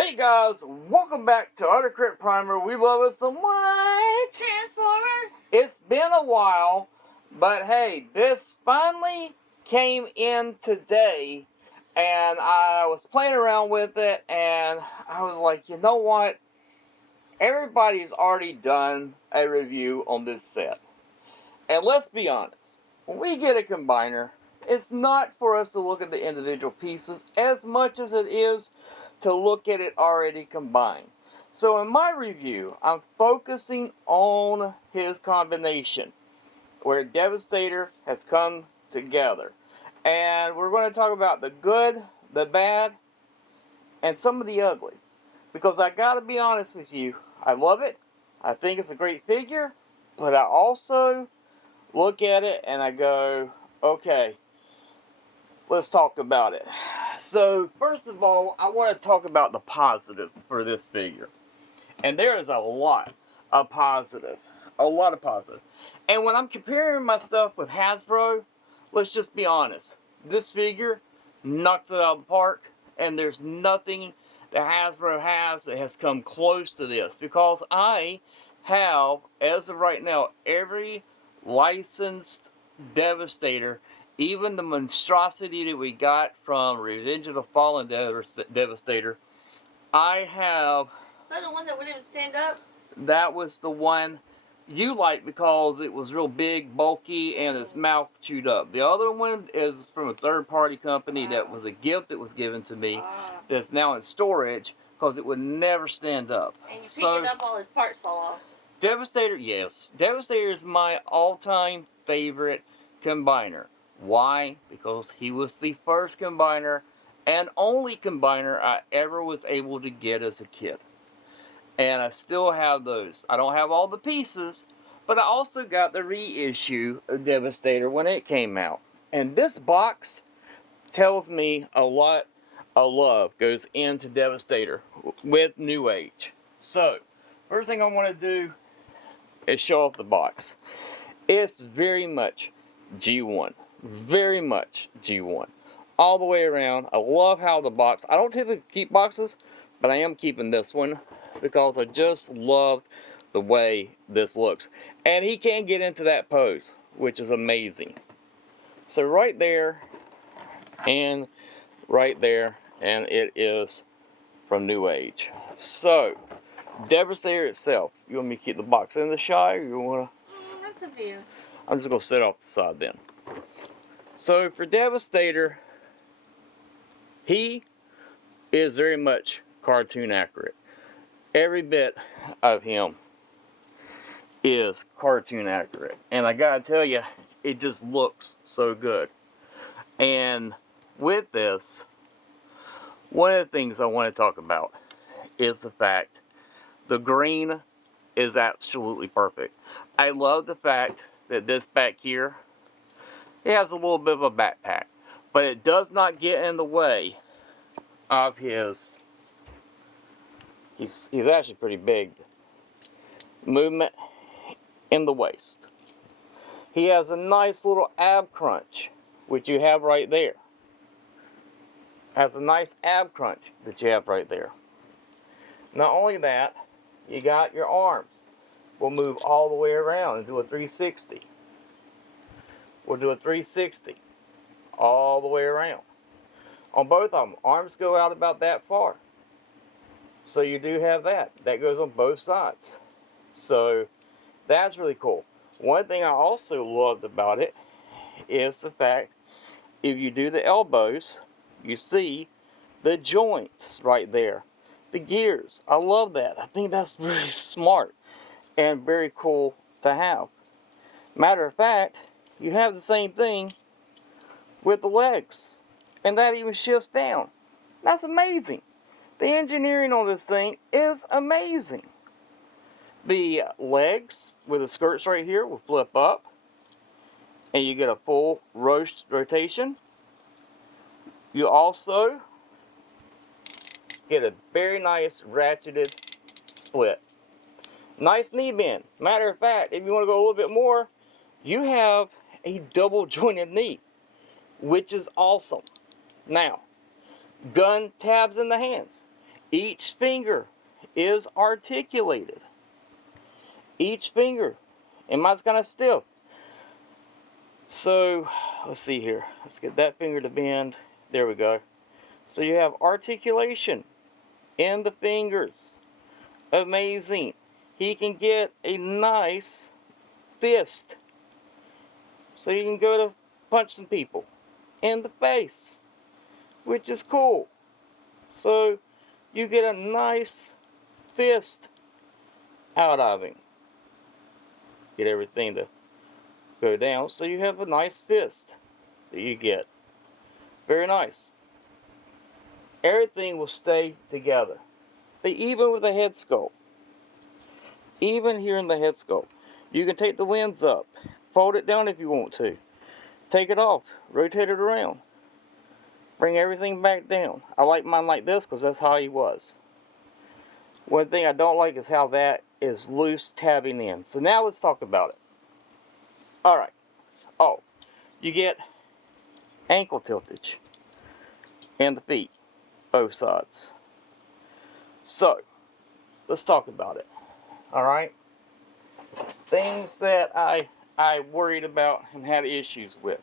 Hey guys, welcome back to Autocrit Primer. We love it so much. Transformers. It's been a while, but hey, this finally came in today, and I was playing around with it, and I was like, you know what? Everybody's already done a review on this set. And let's be honest, when we get a combiner, it's not for us to look at the individual pieces as much as it is to look at it already combined. So in my review, I'm focusing on his combination, where Devastator has come together. And we're going to talk about the good, the bad, and some of the ugly. Because I gotta be honest with you, I love it. I think it's a great figure, but I also look at it and I go, okay, let's talk about it. So, first of all, I want to talk about the positive for this figure. And there is a lot of positive. A lot of positive. And when I'm comparing my stuff with Hasbro, let's just be honest. This figure knocks it out of the park, and there's nothing that Hasbro has that has come close to this. Because I have, as of right now, every licensed Devastator, even the monstrosity that we got from Revenge of the Fallen Devastator. I have. Is that the one that wouldn't even stand up? That was the one you liked because it was real big, bulky, and its mouth chewed up. The other one is from a third-party company that was a gift that was given to me that's now in storage because it would never stand up. And you pick it up, all his parts fall off. Devastator, yes. Devastator is my all-time favorite combiner. Why? Because he was the first combiner and only combiner I ever was able to get as a kid. And I still have those. I don't have all the pieces, but I also got the reissue of Devastator when it came out. And this box tells me a lot of love goes into Devastator with New Age. So, first thing I want to do is show off the box. It's very much G1. Very much G1. All the way around. I love how the box, I don't typically keep boxes, but I am keeping this one because I just love the way this looks. And he can get into that pose, which is amazing. So right there, and right there, and it is from New Age. So, Devastator itself. You want me to keep the box in the shot, or you want to? That's up to you. I'm just going to set it off the side then. So, for Devastator, he is very much cartoon accurate. Every bit of him is cartoon accurate. And I gotta tell you, it just looks so good. And with this, one of the things I want to talk about is the fact the green is absolutely perfect. I love the fact that this back here, it has a little bit of a backpack, but it does not get in the way of his, he's actually pretty big, movement in the waist. He has a nice little ab crunch, which you have right there. Has a nice ab crunch that you have right there. Not only that, you got your arms. We'll move all the way around and do a 360. We'll do a 360 all the way around. On both of them, arms go out about that far. So you do have that. That goes on both sides. So that's really cool. One thing I also loved about it is the fact if you do the elbows, you see the joints right there. The gears. I love that. I think that's really smart and very cool to have. Matter of fact, you have the same thing with the legs. And that even shifts down. That's amazing. The engineering on this thing is amazing. The legs with the skirts right here will flip up. And you get a full rotation. You also get a very nice ratcheted split. Nice knee bend. Matter of fact, if you want to go a little bit more, you have a double jointed knee, which is awesome. Now, gun tabs in the hands. Each finger is articulated. Each finger. And mine's kind of stiff. So, let's see here. Let's get that finger to bend. There we go. So you have articulation in the fingers. Amazing. He can get a nice fist. So you can go to punch some people in the face, which is cool. So you get a nice fist out of him. Get everything to go down, so you have a nice fist that you get. Very nice. Everything will stay together. Even with the head sculpt. Even here in the head sculpt. You can take the lens up, fold it down if you want to. Take it off, rotate it around. Bring everything back down. I like mine like this because that's how he was. One thing I don't like is how that is loose tabbing in. So now let's talk about it. Alright. Oh, you get ankle tiltage in the feet, both sides. So, let's talk about it. Alright? Things that I worried about and had issues with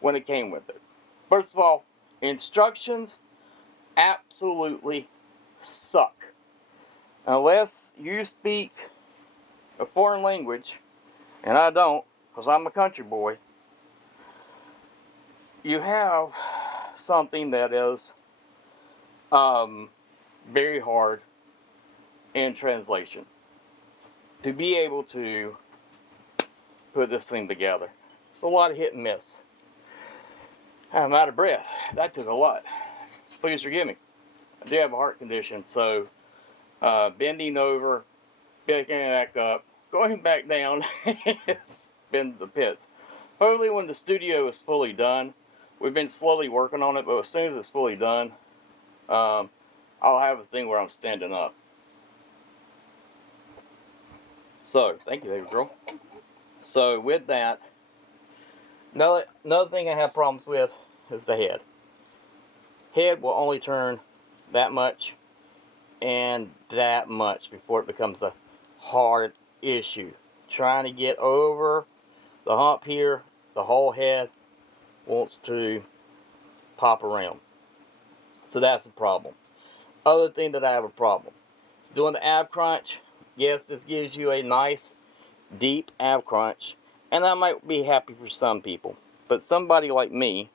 when it came with it. First of all, instructions absolutely suck. Unless you speak a foreign language, and I don't, because I'm a country boy, you have something that is very hard in translation. To be able to put this thing together. It's a lot of hit and miss. I'm out of breath. That took a lot. Please forgive me. I do have a heart condition, so bending over, picking it back up, going back down, it's been the pits. Hopefully when the studio is fully done, we've been slowly working on it, but as soon as it's fully done, I'll have a thing where I'm standing up. So, thank you, baby girl. So, with that, another thing I have problems with is the head. Head will only turn that much and that much before it becomes a hard issue. Trying to get over the hump here, the whole head wants to pop around. So that's a problem. Other thing that I have a problem is doing the ab crunch. Yes, this gives you a nice deep ab crunch, and that might be happy for some people. But somebody like me,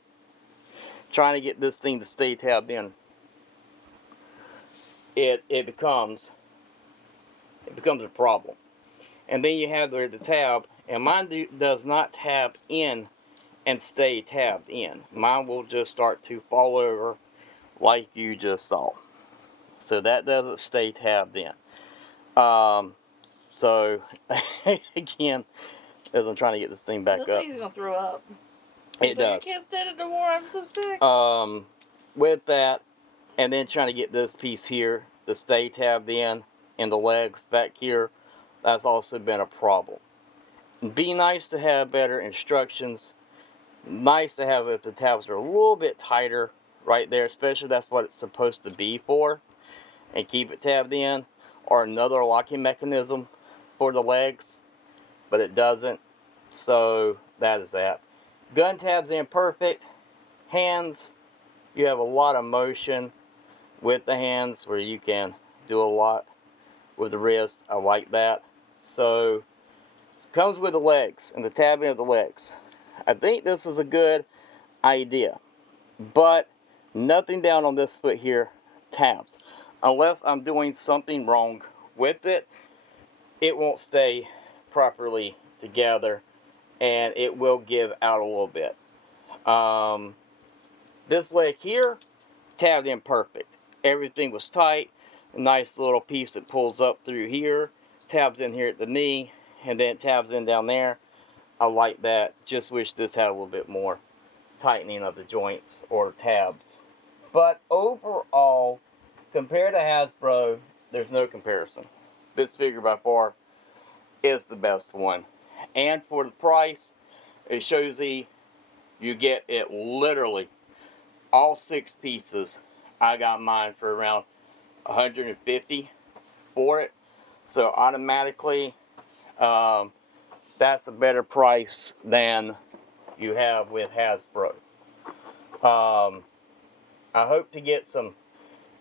trying to get this thing to stay tabbed in, it becomes a problem. And then you have the tab, and mine does not tab in and stay tabbed in. Mine will just start to fall over like you just saw. So that doesn't stay tabbed in. So again, as I'm trying to get this thing back up. This thing's gonna throw up. It does. I can't stand it no more. I'm so sick. With that, and then trying to get this piece here to stay tabbed in the legs back here, that's also been a problem. Be nice to have better instructions. Nice to have if the tabs are a little bit tighter right there, especially that's what it's supposed to be for, and keep it tabbed in, or another locking mechanism for the legs, but it doesn't. So that is that. Gun tabs in perfect. Hands, you have a lot of motion with the hands where you can do a lot with the wrist. I like that. So it comes with the legs and the tabbing of the legs. I think this is a good idea, but nothing down on this foot here tabs. Unless I'm doing something wrong with it, it won't stay properly together and it will give out a little bit. This leg here, tabbed in perfect. Everything was tight. A nice little piece that pulls up through here, tabs in here at the knee, and then it tabs in down there. I like that. Just wish this had a little bit more tightening of the joints or tabs. But overall, compared to Hasbro, there's no comparison. This figure by far is the best one. And for the price, it shows you get it literally all 6 pieces. I got mine for around $150 for it. So automatically, that's a better price than you have with Hasbro. I hope to get some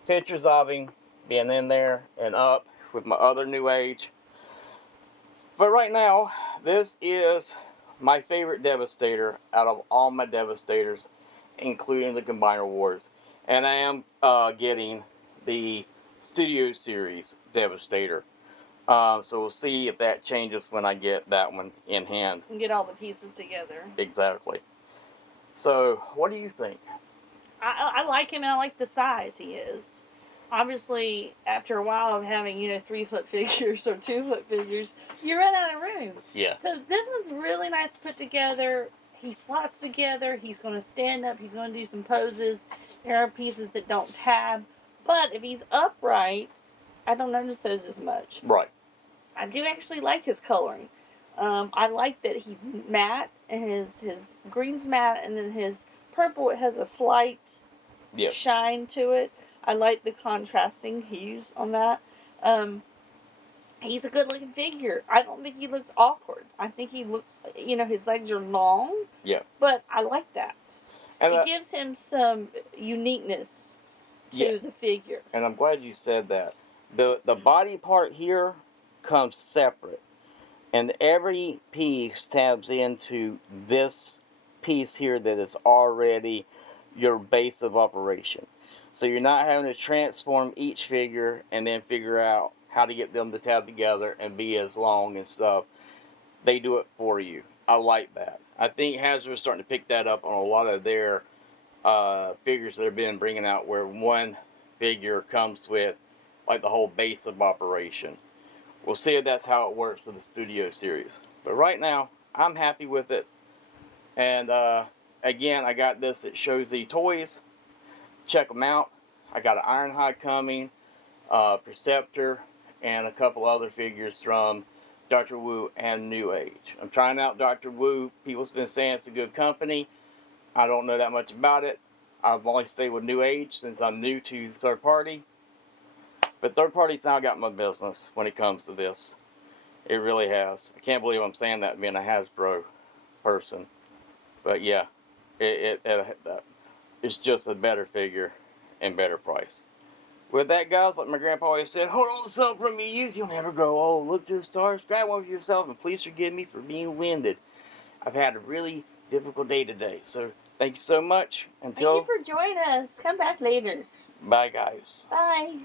pictures of him being in there and up with my other New Age. But right now, this is my favorite Devastator out of all my Devastators, including the Combiner Wars. And I am getting the Studio Series Devastator. So we'll see if that changes when I get that one in hand. And get all the pieces together. Exactly. So, what do you think? I like him, and I like the size he is. Obviously, after a while of having 3-foot figures or 2-foot figures, you run out of room. Yeah. So this one's really nice to put together. He slots together. He's going to stand up. He's going to do some poses. There are pieces that don't tab, but if he's upright, I don't notice those as much. Right. I do actually like his coloring. I like that he's matte, and his green's matte, and then his purple, it has a slight shine to it. I like the contrasting hues on that. He's a good looking figure. I don't think he looks awkward. I think he looks, his legs are long. Yeah. But I like that. And it gives him some uniqueness to the figure. And I'm glad you said that. The body part here comes separate. And every piece tabs into this piece here that is already your base of operation. So you're not having to transform each figure and then figure out how to get them to tab together and be as long and stuff. They do it for you. I like that. I think Hasbro's starting to pick that up on a lot of their figures that have been bringing out, where one figure comes with like the whole base of operation. We'll see if that's how it works for the Studio Series. But right now, I'm happy with it. And again, I got this at Shows the Toys. Check them out. I got an Ironhide coming, Perceptor, and a couple other figures from Dr. Wu and New Age. I'm trying out Dr. Wu. People's been saying it's a good company. I don't know that much about it. I've only stayed with New Age since I'm new to third party. But third party's now got my business when it comes to this. It really has. I can't believe I'm saying that being a Hasbro person. But yeah, it's just a better figure and better price. With that, guys, like my grandpa always said, hold on to something from your youth. You'll never grow old. Look to the stars. Grab one for yourself, and please forgive me for being winded. I've had a really difficult day today. So thank you so much. Thank you for joining us. Come back later. Bye, guys. Bye.